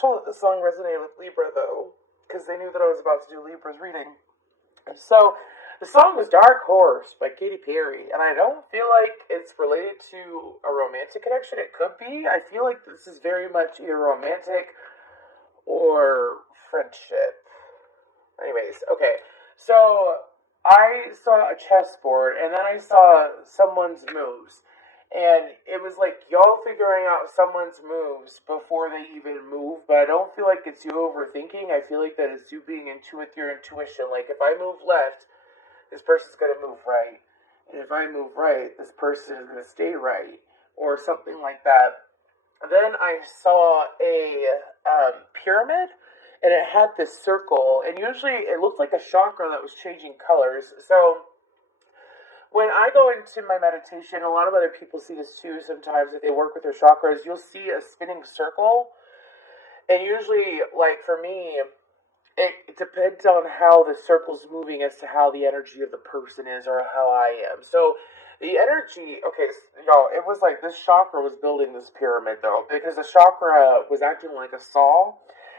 told that the song resonated with Libra, though, because they knew that I was about to do Libra's reading. So, the song was Dark Horse by Katy Perry, and I don't feel like it's related to a romantic connection. It could be. I feel like this is very much either romantic or friendship. Anyways, okay. So, I saw a chessboard, and then I saw someone's moves. And it was like y'all figuring out someone's moves before they even move, but I don't feel like it's you overthinking. I feel like that it's you being in tune with your intuition. Like if I move left, this person's gonna move right. And if I move right, this person is gonna stay right. Or something like that. Then I saw a pyramid, and it had this circle, and usually it looked like a chakra that was changing colors. So when I go into my meditation, a lot of other people see this too sometimes if they work with their chakras, you'll see a spinning circle. And usually, like for me, it depends on how the circle's moving as to how the energy of the person is or how I am. So the energy, okay, y'all, it was like this chakra was building this pyramid though, because the chakra was acting like a saw,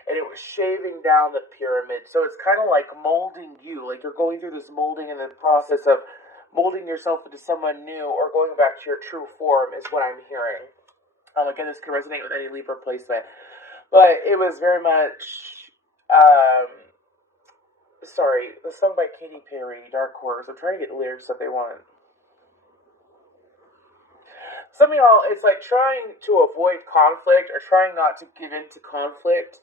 and it was shaving down the pyramid. So it's kind of like molding you, like you're going through this molding in the process of molding yourself into someone new or going back to your true form is what I'm hearing. Again, this can resonate with any Libra placement. But it was very much, sorry, the song by Katy Perry, Dark Horse. I'm trying to get the lyrics that they want. Some of y'all, it's like trying to avoid conflict or trying not to give in to conflict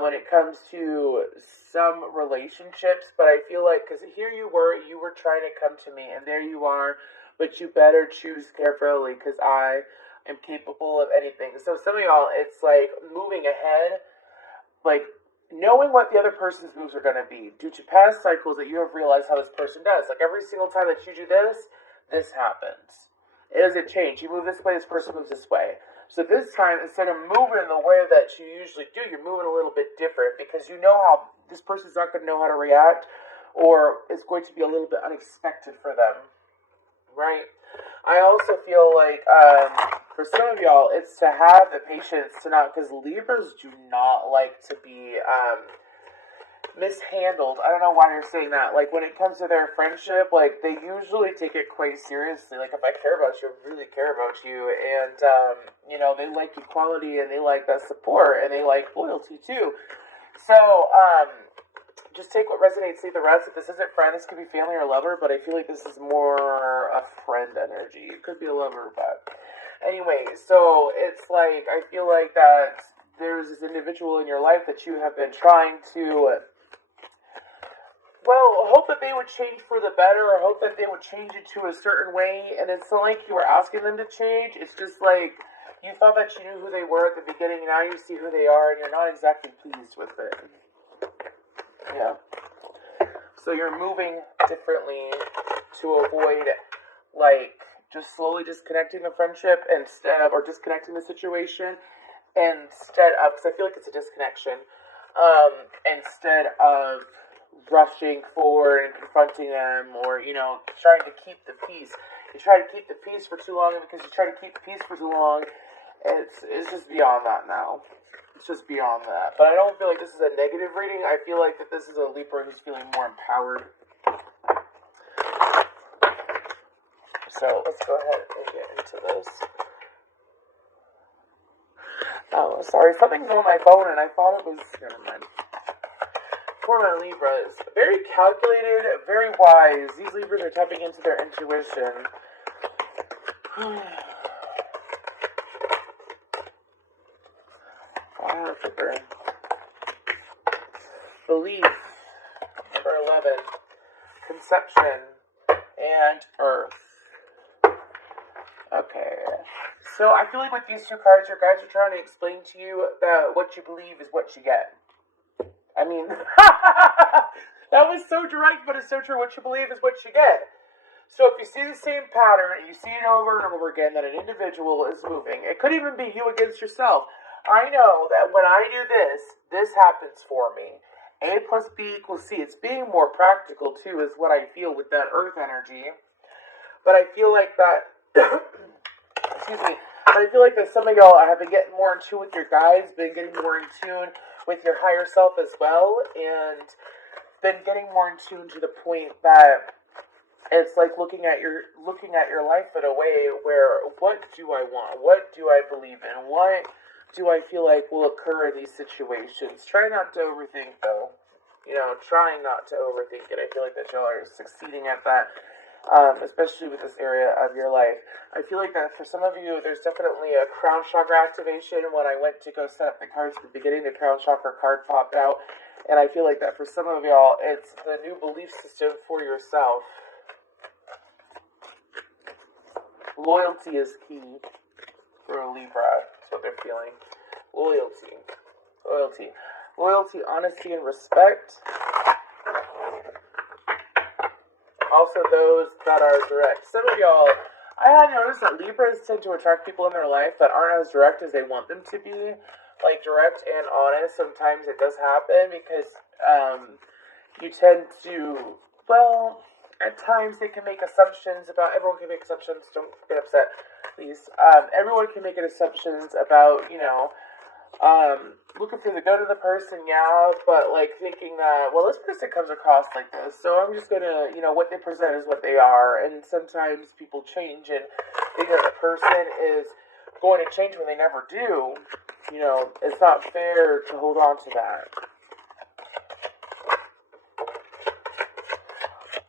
when it comes to some relationships, but I feel like, because here you were trying to come to me, and there you are, but you better choose carefully, because I am capable of anything. So some of y'all, it's like moving ahead, like knowing what the other person's moves are going to be, due to past cycles that you have realized how this person does. Like every single time that you do this happens. It doesn't change. You move this way, this person moves this way. So this time, instead of moving the way that you usually do, you're moving a little bit different because you know how this person's not going to know how to react, or it's going to be a little bit unexpected for them, right? I also feel like for some of y'all, it's to have the patience to not, because Libras do not like to be mishandled. I don't know why they're saying that. Like when it comes to their friendship, like they usually take it quite seriously. Like if I care about you, I really care about you, and you know, they like equality and they like that support and they like loyalty too. So just take what resonates, leave the rest. If this isn't friend, this could be family or lover, but I feel like this is more a friend energy. It could be a lover, but anyway, so it's like I feel like that there's this individual in your life that you have been trying to, well, hope that they would change for the better, or hope that they would change it to a certain way, and it's not like you were asking them to change, it's just like, you thought that you knew who they were at the beginning, and now you see who they are, and you're not exactly pleased with it. Yeah. So you're moving differently to avoid, like, just slowly disconnecting the friendship instead of, or disconnecting the situation, instead of, because I feel like it's a disconnection, instead of rushing forward and confronting them, or, you know, trying to keep the peace. You try to keep the peace for too long, and because you try to keep the peace for too long, it's just beyond that now. It's just beyond that. But I don't feel like this is a negative reading. I feel like that this is a Libra who's feeling more empowered. So let's go ahead and get into this. Oh, sorry, something's on my phone, and I thought it was, never mind. For my Libras, very calculated, very wise. These Libras are tapping into their intuition. Belief, number 11. Conception, and Earth. Okay. So I feel like with these two cards, your guides are trying to explain to you that what you believe is what you get. I mean, that was so direct, but it's so true. What you believe is what you get. So if you see the same pattern, and you see it over and over again, that an individual is moving, it could even be you against yourself. I know that when I do this, this happens for me. A plus B equals C. It's being more practical, too, is what I feel with that Earth energy. But I feel like that, excuse me, But I feel like that some of y'all have been getting more in tune with your guides, been getting more in tune with your higher self as well, and been getting more in tune to the point that it's like looking at your life in a way where, what do I want? What do I believe in? What do I feel like will occur in these situations? Try not to overthink, though. Trying not to overthink it. I feel like that y'all are succeeding at that, especially with this area of your life. I feel like that for some of you, there's definitely a crown chakra activation. When I went to go set up the cards at the beginning, the crown chakra card popped out. And I feel like that for some of y'all, it's the new belief system for yourself. Loyalty is key for a Libra. That's what they're feeling. Loyalty, honesty, and respect. Also, those that are direct. Some of y'all, I have noticed that Libras tend to attract people in their life that aren't as direct as they want them to be. Like, direct and honest. Sometimes it does happen because you tend to, well, at times they can make assumptions about, everyone can make assumptions, don't get upset, please. Everyone can make assumptions about, looking for the good of the person, yeah, but like thinking that, well, this person comes across like this, so I'm just gonna, what they present is what they are, and sometimes people change and think that the person is going to change when they never do. It's not fair to hold on to that.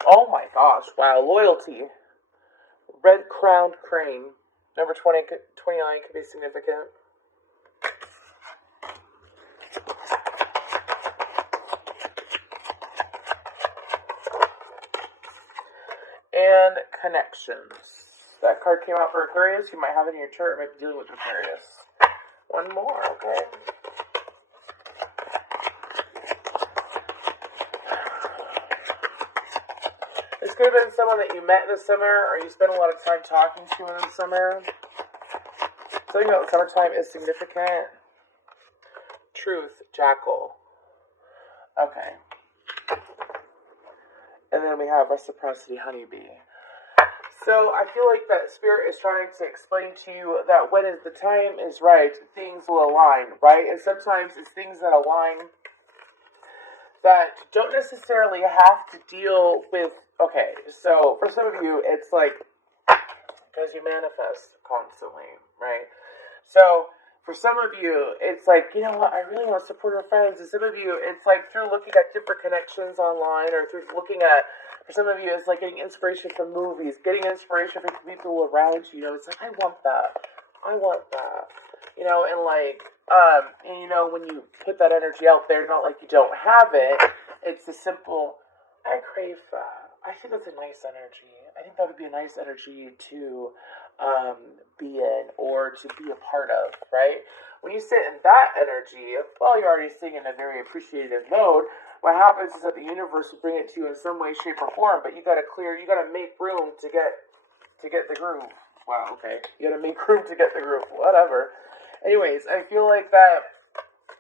Oh my gosh, wow, loyalty. Red-crowned crane. Number 29 could be significant. And connections. That card came out for Aquarius. You might have it in your chart. You might be dealing with Aquarius. One more, okay? This could have been someone that you met this summer or you spent a lot of time talking to in the summer. Something about the summertime is significant. Truth, Jackal. Okay. And then we have Reciprocity, Honeybee. So I feel like that Spirit is trying to explain to you that when the time is right, things will align, right? And sometimes it's things that align that don't necessarily have to deal with, okay, so for some of you, it's like, because you manifest constantly, right? So for some of you, it's like, you know what, I really want to support our friends. And some of you, it's like through looking at different connections online or through looking at, for some of you, it's like getting inspiration from movies, getting inspiration from people around you. It's like, I want that. And like, and when you put that energy out there, not like you don't have it, it's a simple, I crave that. I think that's a nice energy. I think that would be a nice energy to be in or to be a part of, right? When you sit in that energy, well, you're already sitting in a very appreciative mode. What happens is that the universe will bring it to you in some way, shape, or form, but you gotta make room to get the groove. Wow, okay. You gotta make room to get the groove. Whatever. Anyways, I feel like that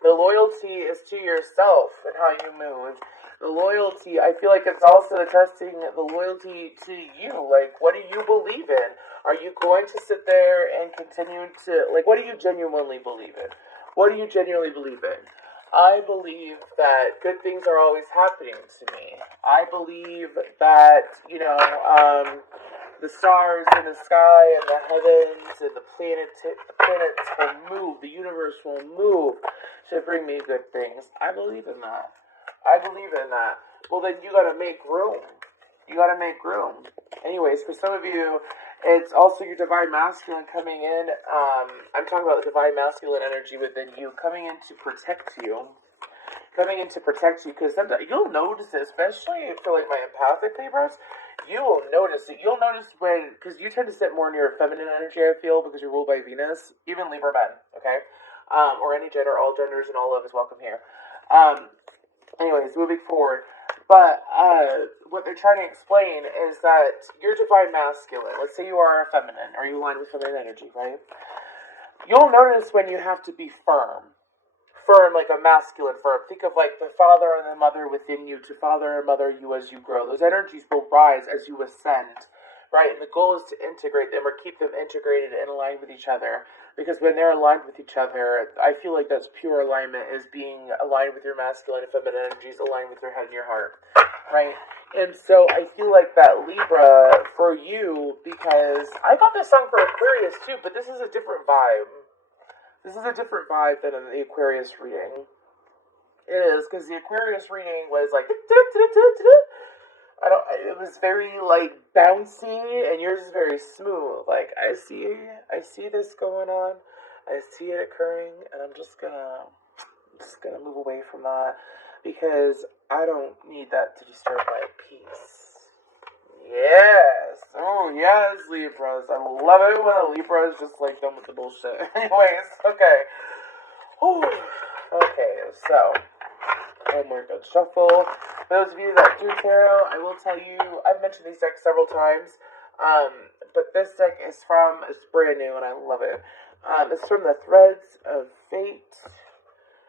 the loyalty is to yourself and how you move. The loyalty, I feel like it's also attesting the loyalty to you. Like, what do you believe in? Are you going to sit there and continue to, like, what do you genuinely believe in? What do you genuinely believe in? I believe that good things are always happening to me. I believe that, the stars in the sky and the heavens and the planets will move, the universe will move to bring me good things. I believe in that. Well, then you gotta make room. Anyways, for some of you, it's also your divine masculine coming in. I'm talking about the divine masculine energy within you coming in to protect you. Because sometimes you'll notice it, especially for like my empathic Libras, you will notice it. You'll notice when, because you tend to sit more in your feminine energy, I feel, because you're ruled by Venus, even Libra men, okay? Or any gender, all genders and all love is welcome here. Anyways, moving forward. But what they're trying to explain is that your divine masculine, let's say you are a feminine, or you align with feminine energy, right? You'll notice when you have to be firm, like a masculine firm. Think of like the father and the mother within you to father and mother you as you grow. Those energies will rise as you ascend, right? And the goal is to integrate them or keep them integrated and aligned with each other. Because when they're aligned with each other, I feel like that's pure alignment, is being aligned with your masculine and feminine energies, aligned with your head and your heart, right? And so I feel like that Libra for you, because I got this song for Aquarius too, but this is a different vibe. This is a different vibe than in the Aquarius reading. It is, because the Aquarius reading was like, it was very like bouncy, and yours is very smooth. Like, I see this going on, I see it occurring, and I'm just gonna move away from that, because I don't need that to disturb my peace. Yes. Oh, yes, Libras. I love it when a Libra is just like done with the bullshit. Anyways, okay. Ooh. Okay, so one more good shuffle. For those of you that do tarot, I will tell you, I've mentioned these decks several times, but this deck is it's brand new and I love it. It's from the Threads of Fate.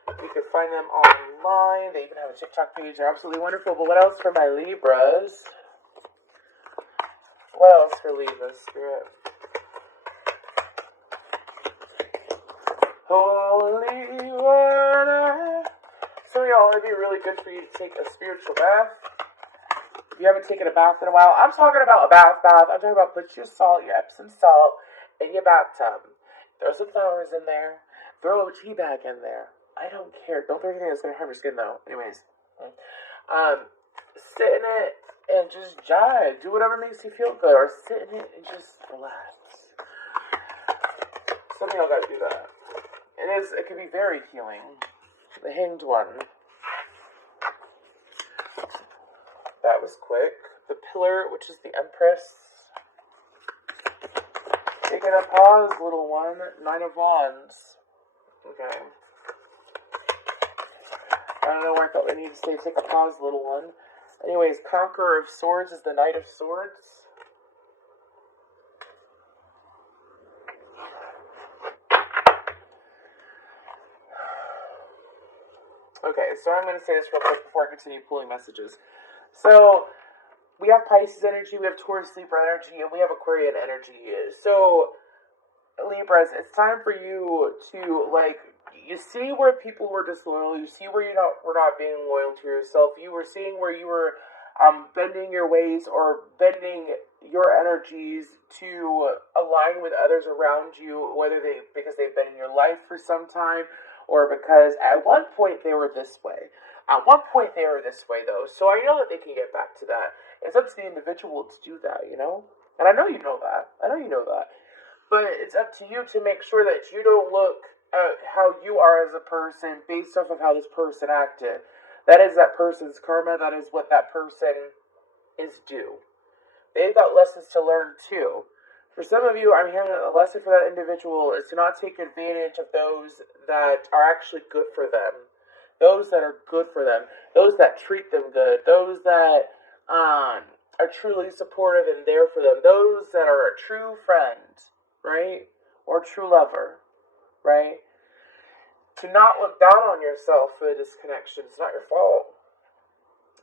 You can find them online. They even have a TikTok page. They're absolutely wonderful. But what else for my Libras? What else for Libra, Spirit? Holy water. Some of y'all, it'd be really good for you to take a spiritual bath. If you haven't taken a bath in a while, I'm talking about a bath. I'm talking about put your Epsom salt in your bathtub. Throw some flowers in there. Throw a tea bag in there. I don't care. Don't throw anything that's going to harm your skin, though. Anyways. Sit in it and just jive. Do whatever makes you feel good. Or sit in it and just relax. Some of y'all got to do that. It can be very healing. The Hanged One. That was quick. The Pillar, which is the Empress. Taking a pause, little one. 9 of Wands. Okay. I don't know why I thought I needed to say take a pause, little one. Anyways, Conqueror of Swords is the Knight of Swords. Okay, so I'm going to say this real quick before I continue pulling messages. So, we have Pisces energy, we have Taurus, Libra energy, and we have Aquarian energy. So, Libras, it's time for you to, like, you see where people were disloyal, you see where were not being loyal to yourself, you were seeing where you were bending your ways or bending your energies to align with others around you, because they've been in your life for some time, or because at one point they were this way. At one point they were this way, though. So I know that they can get back to that. It's up to the individual to do that, you know? And I know you know that. But it's up to you to make sure that you don't look at how you are as a person based off of how this person acted. That is that person's karma. That is what that person is due. They've got lessons to learn, too. For some of you, I'm hearing a lesson for that individual is to not take advantage of those that are actually good for them. Those that are good for them. Those that treat them good. Those that are truly supportive and there for them. Those that are a true friend, right? Or true lover, right? To not look down on yourself for the disconnection. It's not your fault.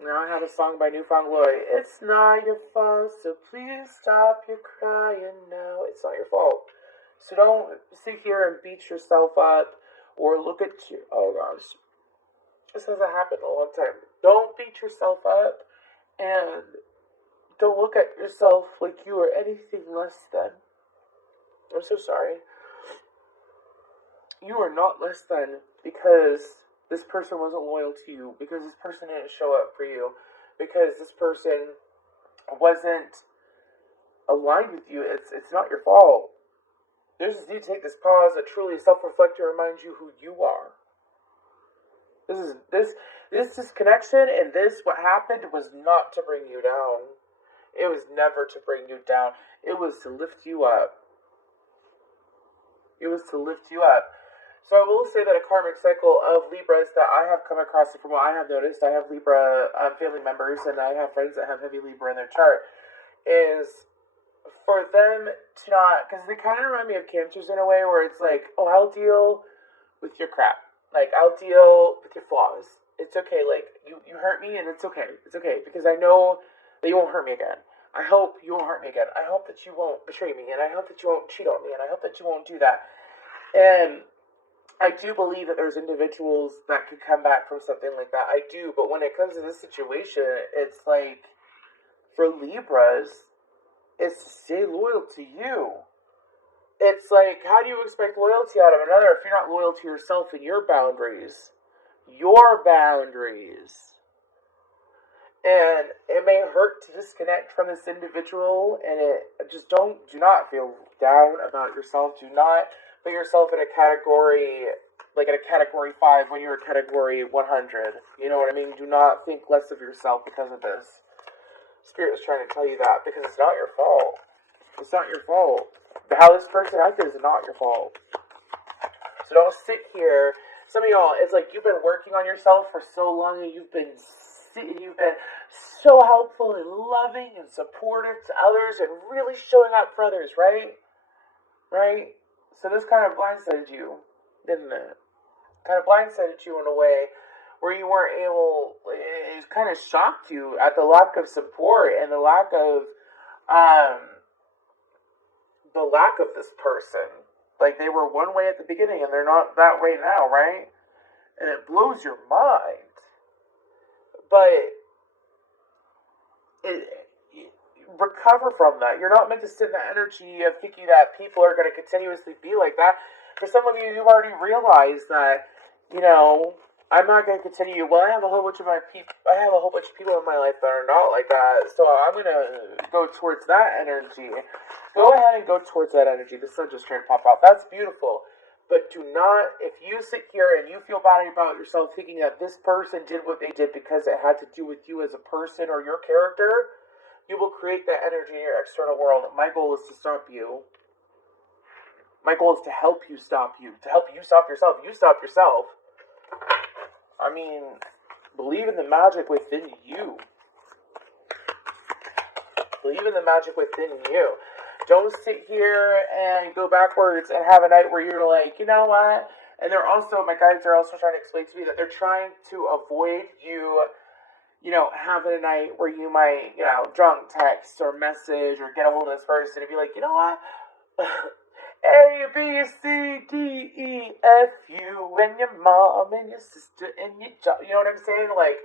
Now I have a song by Newfound Glory. It's not your fault, so please stop your crying now. It's not your fault. So don't sit here and beat yourself up or look at you. Oh gosh. This hasn't happened in a long time. Don't beat yourself up and don't look at yourself like you are anything less than. I'm so sorry. You are not less than because this person wasn't loyal to you, because this person didn't show up for you, because this person wasn't aligned with you. It's not your fault. You just need to take this pause and truly self-reflect to remind you who you are. This disconnection and what happened was not to bring you down. It was never to bring you down. It was to lift you up. So I will say that a karmic cycle of Libras that I have come across, from what I have noticed, I have Libra family members and I have friends that have heavy Libra in their chart, is for them to not, because they kind of remind me of Cancers in a way where it's like, oh, I'll deal with your crap. Like, I'll deal with your flaws. It's okay. Like, you hurt me and it's okay. It's okay because I know that you won't hurt me again. I hope you won't hurt me again. I hope that you won't betray me, and I hope that you won't cheat on me, and I hope that you won't do that. And I do believe that there's individuals that could come back from something like that. I do, but when it comes to this situation, it's like, for Libras, it's to stay loyal to you. It's like, how do you expect loyalty out of another if you're not loyal to yourself and your boundaries? Your boundaries. And it may hurt to disconnect from this individual, and do not feel down about yourself. Do not put yourself in a category, like in a category 5 when you're a category 100. You know what I mean? Do not think less of yourself because of this. Spirit is trying to tell you that, because it's not your fault. It's not your fault. How this person acted is not your fault. So don't sit here. Some of y'all, it's like you've been working on yourself for so long, and you've been so helpful and loving and supportive to others and really showing up for others, right? Right? So this kind of blindsided you, didn't it? Kind of blindsided you in a way where you weren't able, it kind of shocked you at the lack of support and the lack of this person. Like, they were one way at the beginning and they're not that way now, right? And it blows your mind. But recover from that. You're not meant to sit in that energy of thinking that people are going to continuously be like that. For some of you, you've already realized that, I'm not going to continue. Well, I have a whole bunch of people in my life that are not like that. So I'm going to go towards that energy. Go ahead and go towards that energy. The sun just trying to pop out. That's beautiful. But do not, if you sit here and you feel bad about yourself thinking that this person did what they did because it had to do with you as a person or your character, you will create that energy in your external world. My goal is to stop you. My goal is to help you stop you. To help you stop yourself. You stop yourself. I mean, believe in the magic within you. Believe in the magic within you. Don't sit here and go backwards and have a night where you're like, you know what? And my guides are also trying to explain to me that they're trying to avoid you, having a night where you might, drunk text or message or get a hold of this person and be like, you know what? A, B, C, D, E, F, you, and your mom, and your sister, and your job. You know what I'm saying? Like,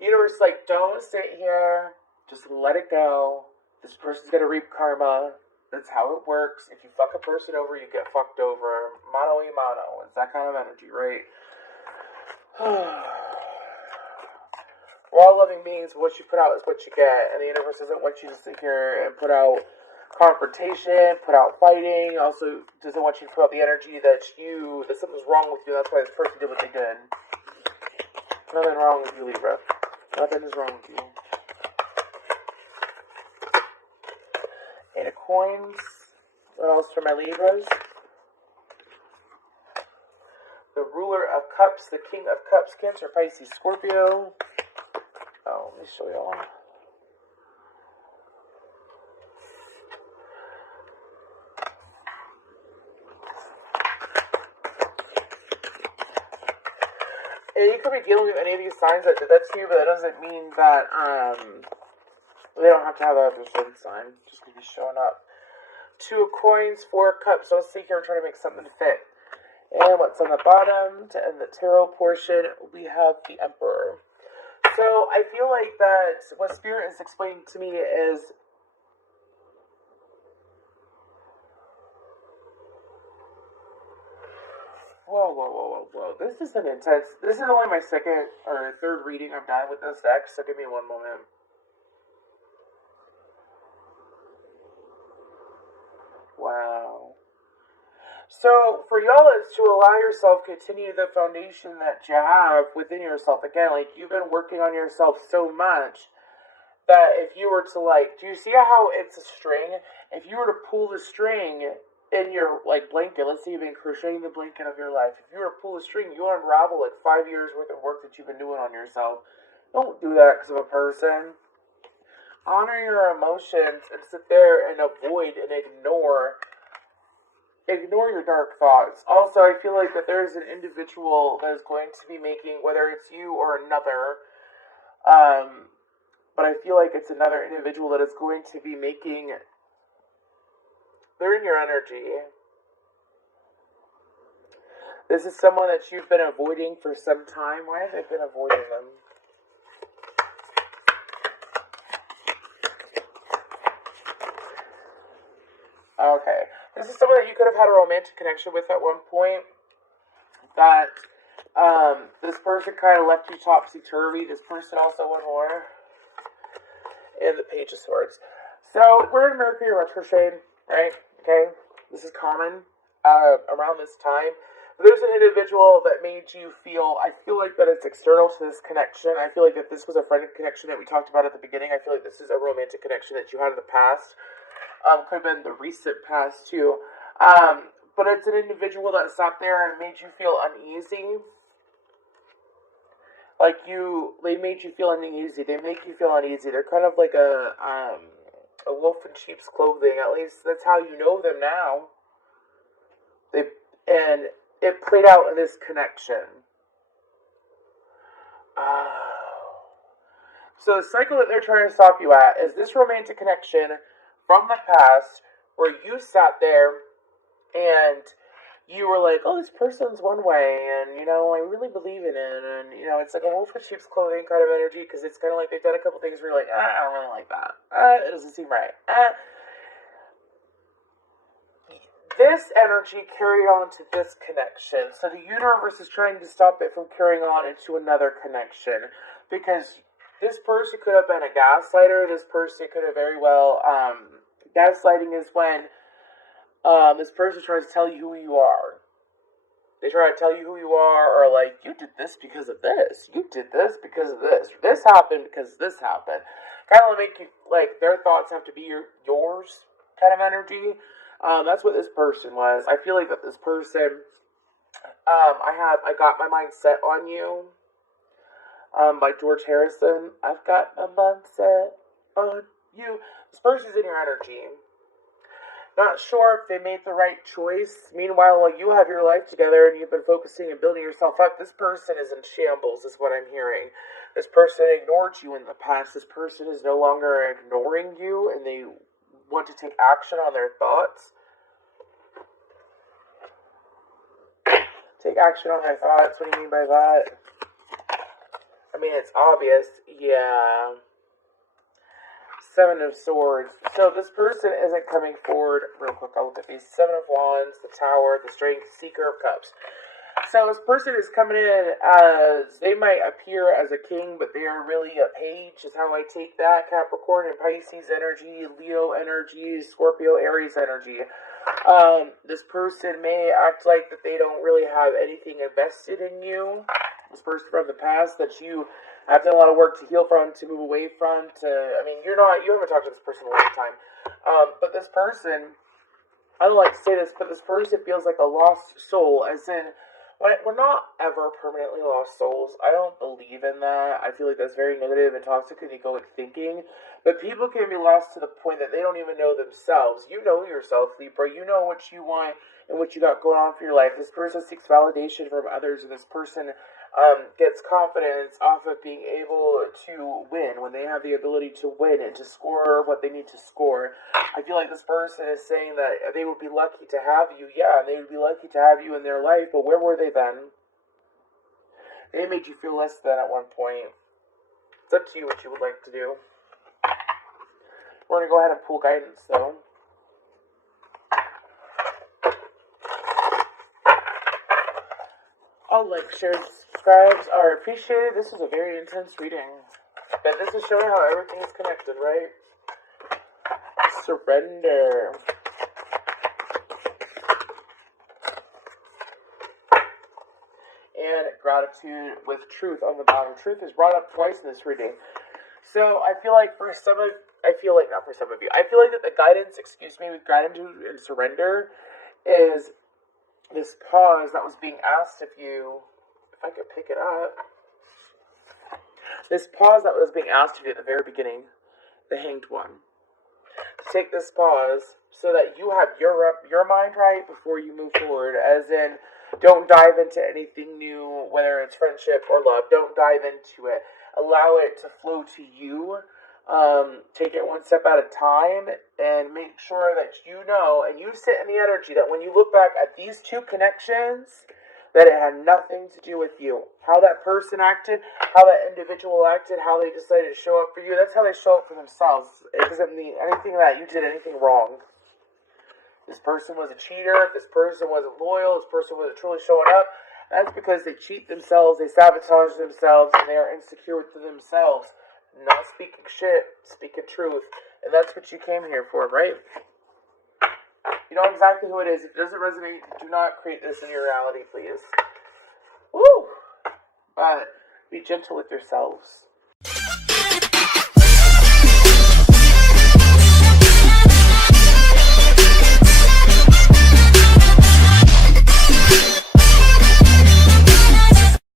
universe, like, don't sit here. Just let it go. This person's gonna reap karma. That's how it works. If you fuck a person over, you get fucked over. Mano y mano. It's that kind of energy, right? We're all loving beings. What you put out is what you get. And the universe doesn't want you to sit here and put out confrontation, put out fighting. Also doesn't want you to put out the energy that something's wrong with you. That's why this person did what they did. Nothing wrong with you, Libra. Nothing is wrong with you. Eight of Coins. What else for my Libras? The Ruler of Cups, the King of Cups, Cancer, Pisces, Scorpio. Oh, let me show y'all. And you could be dealing with any of these signs that did that to you, but that doesn't mean that they don't have to have a certain sign. Just because he's showing up. 2 of Coins, 4 of Cups. Don't sit here and try to make something fit. And what's on the bottom to end the tarot portion, we have the Emperor. So I feel like that what Spirit is explaining to me is whoa. This is only my second or third reading I'm done with this deck, so give me one moment. Wow. So for y'all, it's to allow yourself to continue the foundation that you have within yourself. Again, like, you've been working on yourself so much that if you were to, do you see how it's a string? If you were to pull the string in your, blanket, let's say you've been crocheting the blanket of your life. If you were to pull the string, you unravel, 5 years worth of work that you've been doing on yourself. Don't do that because of a person. Honor your emotions and sit there and avoid and ignore your dark thoughts. Also, I feel like that there's an individual that is going to be making, whether it's you or another, but I feel like it's another individual that is going to be making, they're in your energy. This is someone that you've been avoiding for some time. Why have they been avoiding them? Okay. This is someone that you could have had a romantic connection with at one point. That this person kind of left you topsy-turvy. This person also won more. And the Page of Swords. So, we're in Mercury retrograde, right? Okay? This is common around this time. There's an individual that made you feel, I feel like that it's external to this connection. I feel like that this was a friend connection that we talked about at the beginning. I feel like this is a romantic connection that you had in the past. Could have been the recent past too. But it's an individual that sat there and made you feel uneasy. Like they made you feel uneasy. They make you feel uneasy. They're kind of like a wolf in sheep's clothing. At least that's how you know them now. And it played out in this connection. So the cycle that they're trying to stop you at is this romantic connection from the past where you sat there and you were like, oh, this person's one way, and, I really believe in it, and, it's like a wolf in sheep's clothing kind of energy, because it's kind of like they've done a couple things where you're like, I don't really like that. It doesn't seem right. This energy carried on to this connection, so the universe is trying to stop it from carrying on into another connection, because this person could have been a gaslighter. This person could have very well, gaslighting is when this person tries to tell you who you are. They try to tell you who you are, or like, you did this because of this. You did this because of this. This happened because this happened. Kind of make you, like, their thoughts have to be yours kind of energy. That's what this person was. I feel like that this person, I Got My Mind Set on You, by George Harrison. I've got my mind set on you. This person's in your energy. Not sure if they made the right choice. Meanwhile, while you have your life together and you've been focusing and building yourself up, this person is in shambles, is what I'm hearing. This person ignored you in the past. This person is no longer ignoring you, and they want to take action on their thoughts. Take action on their thoughts? What do you mean by that? I mean, it's obvious. Yeah. Seven of Swords. So this person isn't coming forward. Real quick, I'll look at these. Seven of Wands, the Tower, the Strength, Seeker of Cups. So this person is coming in as, they might appear as a king, but they are really a page, is how I take that. Capricorn and Pisces energy, Leo energy, Scorpio, Aries energy. This person may act like that they don't really have anything invested in you. This person from the past that you have done a lot of work to heal from, to move away from, you haven't talked to this person in a long time. But this person, I don't like to say this, but this person feels like a lost soul, as in, we're not ever permanently lost souls. I don't believe in that. I feel like that's very negative and toxic and egoic thinking. But people can be lost to the point that they don't even know themselves. You know yourself, Libra. You know what you want and what you got going on for your life. This person seeks validation from others, and this person gets confidence off of being able to win, when they have the ability to win and to score what they need to score. I feel like this person is saying that they would be lucky to have you. Yeah, they would be lucky to have you in their life, but where were they then? They made you feel less than at one point. It's up to you what you would like to do. We're going to go ahead and pull guidance, though. All like, share, subscribes are appreciated. This is a very intense reading. But this is showing how everything is connected, right? Surrender. And gratitude with truth on the bottom. Truth is brought up twice in this reading. So I feel like not for some of you. I feel like that the guidance, with gratitude and surrender is this pause that was being asked of you. If I could pick it up. This pause that was being asked of you at the very beginning. The Hanged One. To take this pause so that you have your mind right before you move forward. As in, don't dive into anything new, whether it's friendship or love. Don't dive into it. Allow it to flow to you. Take it one step at a time and make sure that you know and you sit in the energy that when you look back at these two connections, that it had nothing to do with you. How that person acted, how that individual acted, how they decided to show up for you, that's how they show up for themselves. It doesn't mean anything that you did anything wrong. This person was a cheater, if this person wasn't loyal, this person wasn't truly showing up, that's because they cheat themselves, they sabotage themselves, and they are insecure with themselves. Not speaking shit, speaking truth. And that's what you came here for, right? You know exactly who it is. If it doesn't resonate, do not create this in your reality, please. Woo! But be gentle with yourselves.